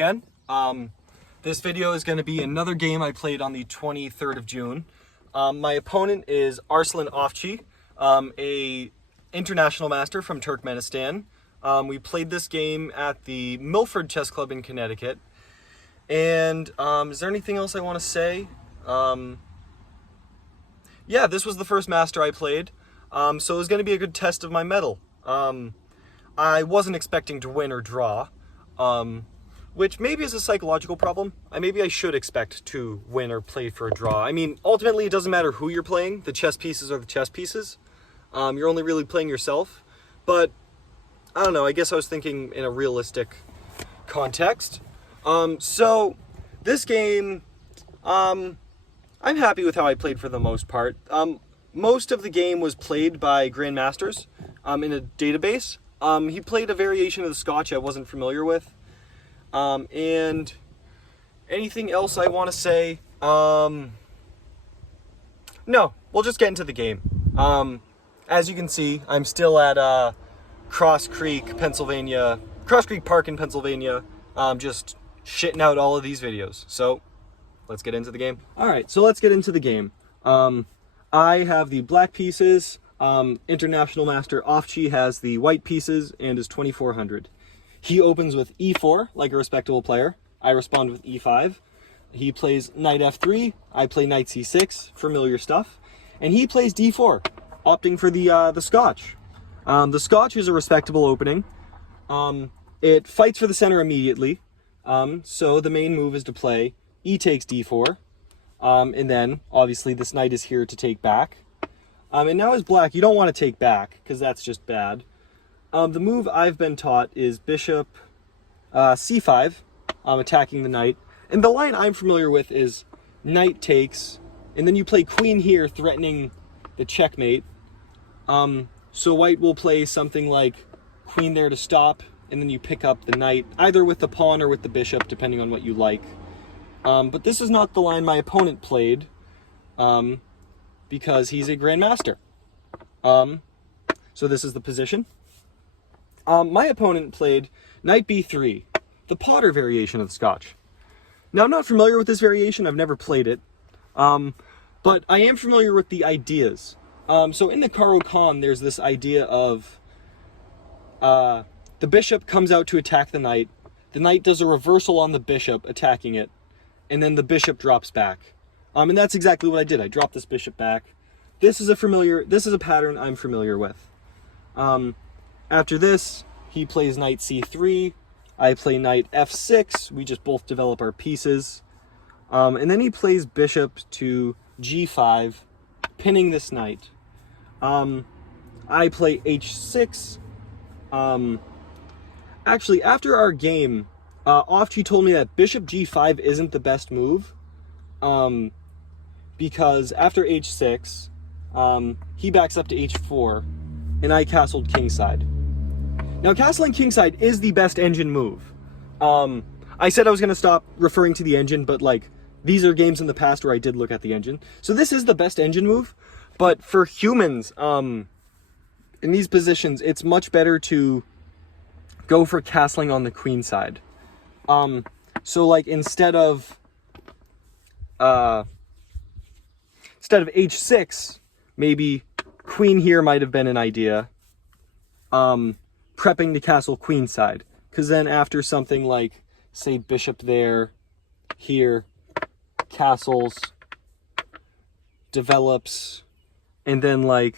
Again, this video is going to be another game I played on the 23rd of June. My opponent is Arslan Ofchy, a international master from Turkmenistan. We played this game at the Milford Chess Club in Connecticut. And is there anything else I want to say? Yeah, this was the first master I played, so it was going to be a good test of my mettle. I wasn't expecting to win or draw, which maybe is a psychological problem. Maybe I should expect to win or play for a draw. I mean, ultimately it doesn't matter who you're playing. The chess pieces are the chess pieces. You're only really playing yourself. But, I don't know, I guess I was thinking in a realistic context. So, this game, I'm happy with how I played for the most part. Most of the game was played by grandmasters in a database. He played a variation of the Scotch I wasn't familiar with. And anything else I want to say? No, we'll just get into the game. As you can see, I'm still at Cross Creek Park in Pennsylvania, just shitting out all of these videos. So let's get into the game. All right, so let's get into the game. I have the black pieces. International Master Ofchy has the white pieces and is 2400. He opens with e4, like a respectable player. I respond with e5. He plays knight f3. I play knight c6, familiar stuff. And he plays d4, opting for the Scotch. The Scotch is a respectable opening. It fights for the center immediately. So the main move is to play e takes d4. And then, obviously, this knight is here to take back. And now as black, you don't want to take back, because that's just bad. The move I've been taught is bishop c5, attacking the knight. And the line I'm familiar with is knight takes, and then you play queen here, threatening the checkmate. So white will play something like queen there to stop, and then you pick up the knight, either with the pawn or with the bishop, depending on what you like. But this is not the line my opponent played, because he's a grandmaster. So this is the position. My opponent played knight b3, the Potter variation of the Scotch. Now, I'm not familiar with this variation. I've never played it. But I am familiar with the ideas. So in the Caro-Kann, there's this idea of the bishop comes out to attack the knight does a reversal on the bishop, attacking it, and then the bishop drops back. And that's exactly what I did. I dropped this bishop back. This is a pattern I'm familiar with. After this, he plays knight c3. I play knight f6. We just both develop our pieces. And then he plays bishop to g5, pinning this knight. I play h6. Actually, after our game, Ofchy told me that bishop g5 isn't the best move. Because after h6, he backs up to h4, and I castled kingside. Now, castling kingside is the best engine move. I said I was going to stop referring to the engine, but like, these are games in the past where I did look at the engine. So this is the best engine move, but for humans, in these positions, it's much better to go for castling on the queen side. So like, instead of h6, maybe queen here might have been an idea. Prepping to castle queen side, because then after something like, say, bishop there, here, castles, develops, and then like,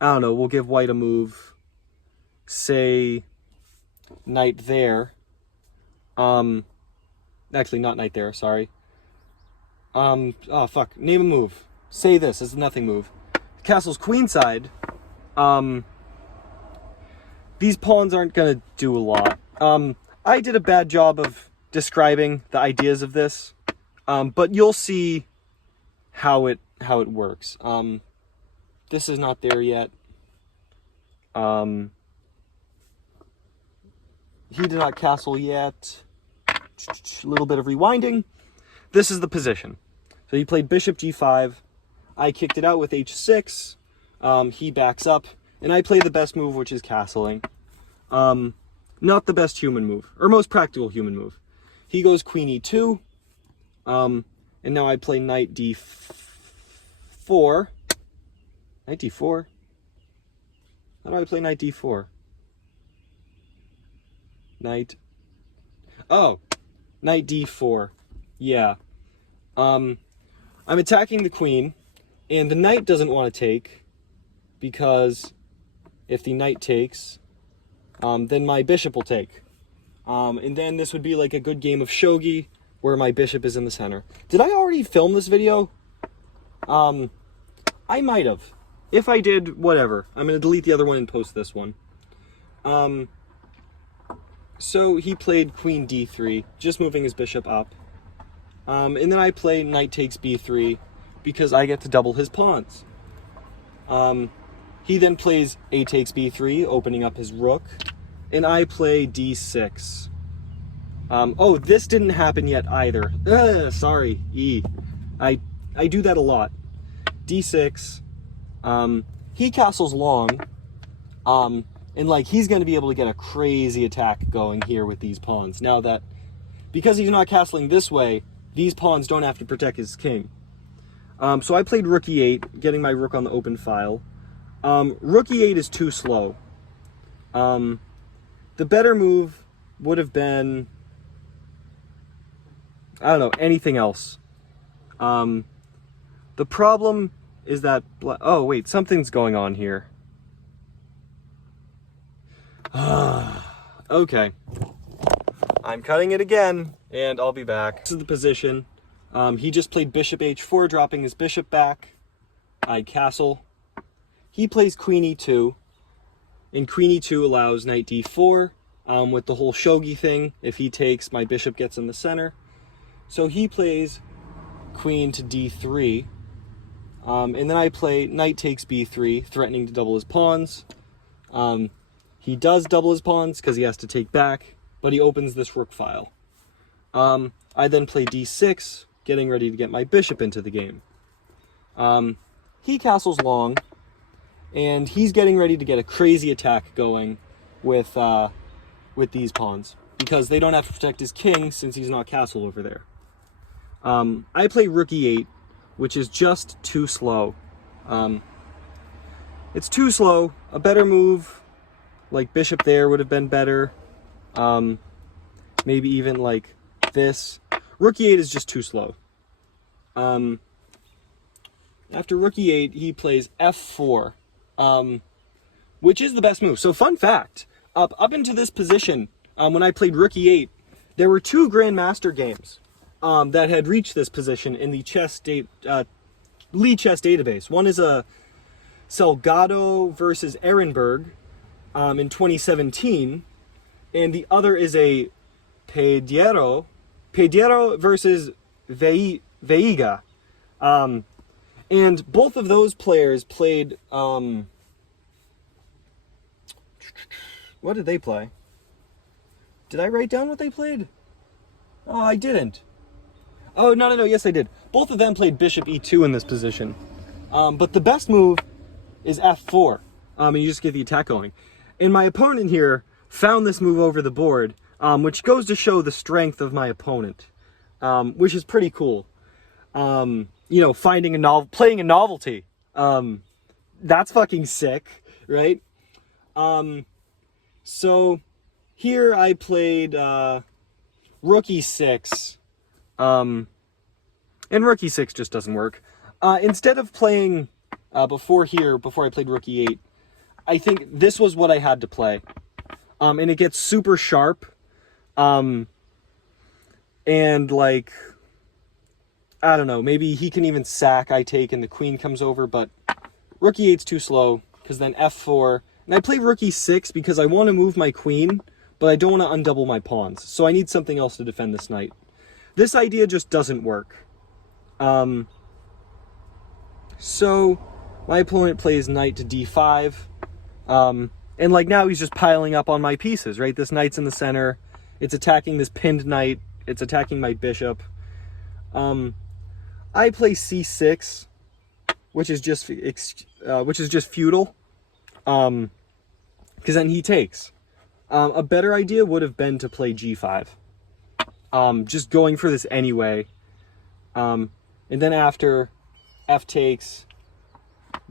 I don't know, we'll give white a move, say, knight there. Actually, not knight there, sorry. Oh fuck, name a move. Say this is nothing move. Castle's queenside. These pawns aren't gonna do a lot. I did a bad job of describing the ideas of this, but you'll see how it works. This is not there yet. He did not castle yet. A little bit of rewinding. This is the position. So he played bishop g5. I kicked it out with h6. He backs up. And I play the best move, which is castling. Not the best human move, or most practical human move. he goes queen e2. And now I play knight d4. Knight d4? How do I play knight d4? Knight... Oh! Knight d4. Yeah. I'm attacking the queen, and the knight doesn't want to take, because if the knight takes, then my bishop will take. And then this would be like a good game of shogi, where my bishop is in the center. Did I already film this video? I might have. If I did, whatever. I'm going to delete the other one and post this one. So he played queen d3, just moving his bishop up. And then I play knight takes b3, because I get to double his pawns. He then plays a takes b3, opening up his rook. And I play d6. Oh, this didn't happen yet either. Sorry, E. I do that a lot. d6. He castles long. And like, he's going to be able to get a crazy attack going here with these pawns. Now that, because he's not castling this way, these pawns don't have to protect his king. So I played rook e8, getting my rook on the open file. Rook e8 is too slow. The better move would have been, I don't know, anything else. The problem is that, oh wait, something's going on here. Okay. I'm cutting it again, and I'll be back. This is the position. He just played bishop h4, dropping his bishop back. I castle. He plays queen e2, and queen e2 allows knight d4, with the whole shogi thing. If he takes, my bishop gets in the center. So he plays queen to d3, and then I play knight takes b3, threatening to double his pawns. He does double his pawns because he has to take back, but he opens this rook file. I then play d6, getting ready to get my bishop into the game. He castles long, and he's getting ready to get a crazy attack going with these pawns, because they don't have to protect his king since he's not castled over there. I play rook e8, which is just too slow. It's too slow. A better move, like bishop there, would have been better. Maybe even like this. Rook e8 is just too slow. After rook e8, he plays f4, which is the best move. So fun fact, up into this position, when I played rook e8, there were two Grandmaster games that had reached this position in the Lee chess database. One is a Salgado versus Ehrenberg in 2017, and the other is a Pediero versus Veiga. And both of those players played, what did they play? Did I write down what they played? Oh, I didn't. Oh, no, yes I did. Both of them played bishop e2 in this position. But the best move is f4, and you just get the attack going. And my opponent here found this move over the board, which goes to show the strength of my opponent, which is pretty cool. You know, playing a novelty. That's fucking sick, right? So here I played rook e6, and rook e6 just doesn't work. Instead of playing before I played rook e8, I think this was what I had to play. And it gets super sharp. And like, I don't know, maybe he can even sack, I take, and the queen comes over, but rook e8's too slow, because then f4, and I play rook e6 because I want to move my queen, but I don't want to undouble my pawns, so I need something else to defend this knight. This idea just doesn't work. So my opponent plays knight to d5, and like now he's just piling up on my pieces, right? This knight's in the center, it's attacking this pinned knight, it's attacking my bishop. I play c6, which is just feudal, because then he takes. A better idea would have been to play g5. just going for this anyway. And then after, f takes,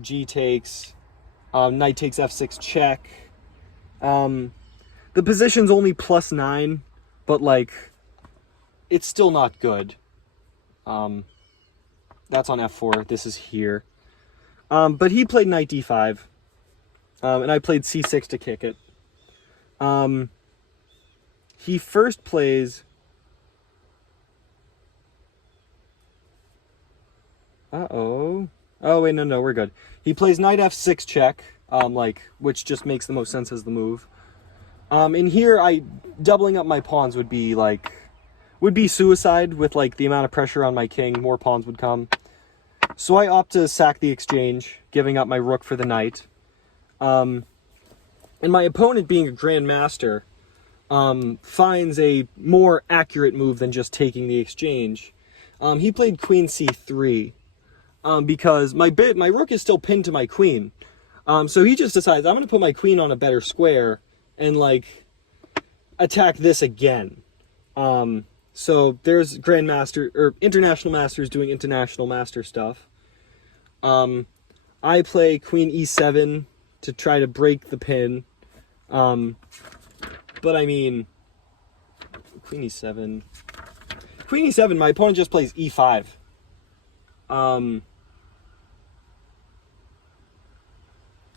g takes, knight takes f6 check. The position's only +9, but like, it's still not good. That's on f4, this is here. But he played knight d5, and I played c6 to kick it. He first plays... Uh-oh. Oh, wait, no, we're good. He plays knight f6 check, which just makes the most sense as the move. In here, doubling up my pawns would be suicide with, like, the amount of pressure on my king. More pawns would come. So I opt to sack the exchange, giving up my rook for the knight. And my opponent, being a grandmaster, finds a more accurate move than just taking the exchange. He played queen c3, because my rook is still pinned to my queen. So he just decides, I'm going to put my queen on a better square and, like, attack this again. So there's grandmaster, or international masters doing international master stuff. I play queen e7 to try to break the pin. But I mean, queen e7. Queen e7, my opponent just plays e5.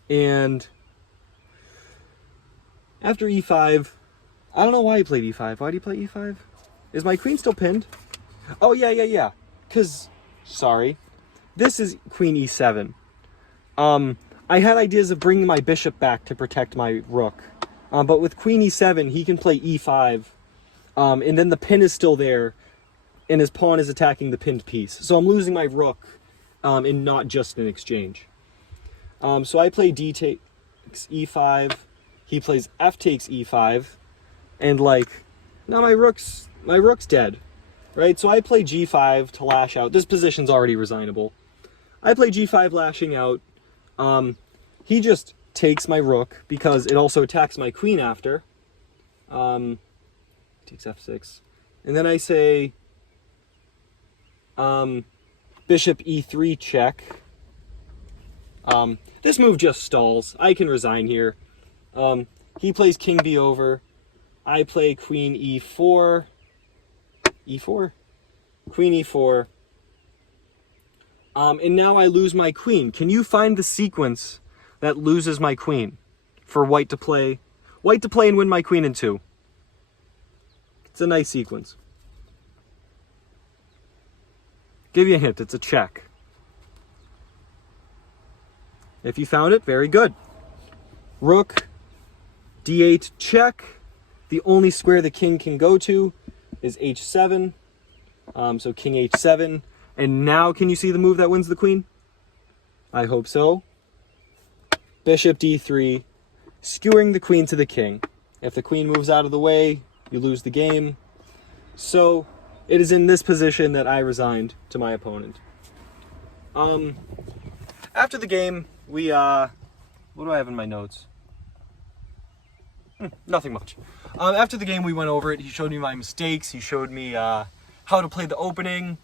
And after e5, I don't know why he played e5. Why did he play e5? Is my queen still pinned? Oh, yeah. Because, sorry, this is queen e7. I had ideas of bringing my bishop back to protect my rook. But with queen e7, he can play e5. And then the pin is still there, and his pawn is attacking the pinned piece. So I'm losing my rook, and not just an exchange. So I play d takes e5. He plays f takes e5. And, like, now my rook's dead, right? So I play g5 to lash out. This position's already resignable. I play g5 lashing out. He just takes my rook because it also attacks my queen after. Takes f6. And then I say bishop e3 check. This move just stalls. I can resign here. He plays king b over. I play queen e4. E4? Queen e4. And now I lose my queen. Can you find the sequence that loses my queen for white to play? White to play and win my queen in 2. It's a nice sequence. Give you a hint, it's a check. If you found it, very good. Rook, d8 check. The only square the king can go to is h7. So king h7. And now can you see the move that wins the queen? I hope so. Bishop d3, skewering the queen to the king. If the queen moves out of the way, you lose the game. So it is in this position that I resigned to my opponent. After the game, we, what do I have in my notes? Nothing much. After the game, we went over it. He showed me my mistakes. He showed me how to play the opening.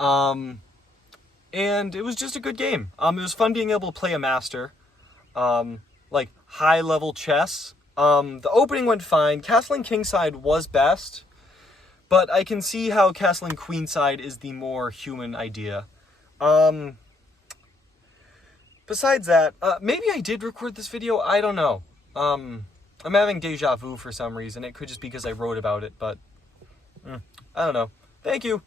And it was just a good game. It was fun being able to play a master. Like high-level chess. The opening went fine. Castling kingside was best. But I can see how castling queenside is the more human idea. Besides that, maybe I did record this video. I don't know. I'm having deja vu for some reason. It could just be because I wrote about it, but I don't know. Thank you.